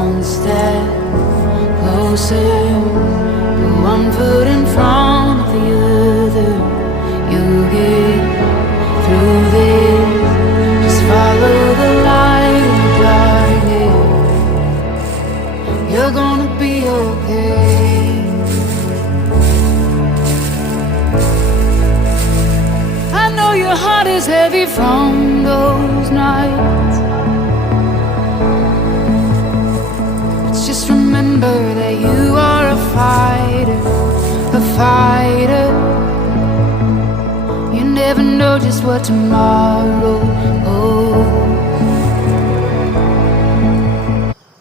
one step closer, put one foot in front of the other. You'll get through this, just follow the light in the darkness. You're gonna be okay. I know your heart is heavy from those nights, but just remember that you are a fighter, a fighter. You never know just what tomorrow holds.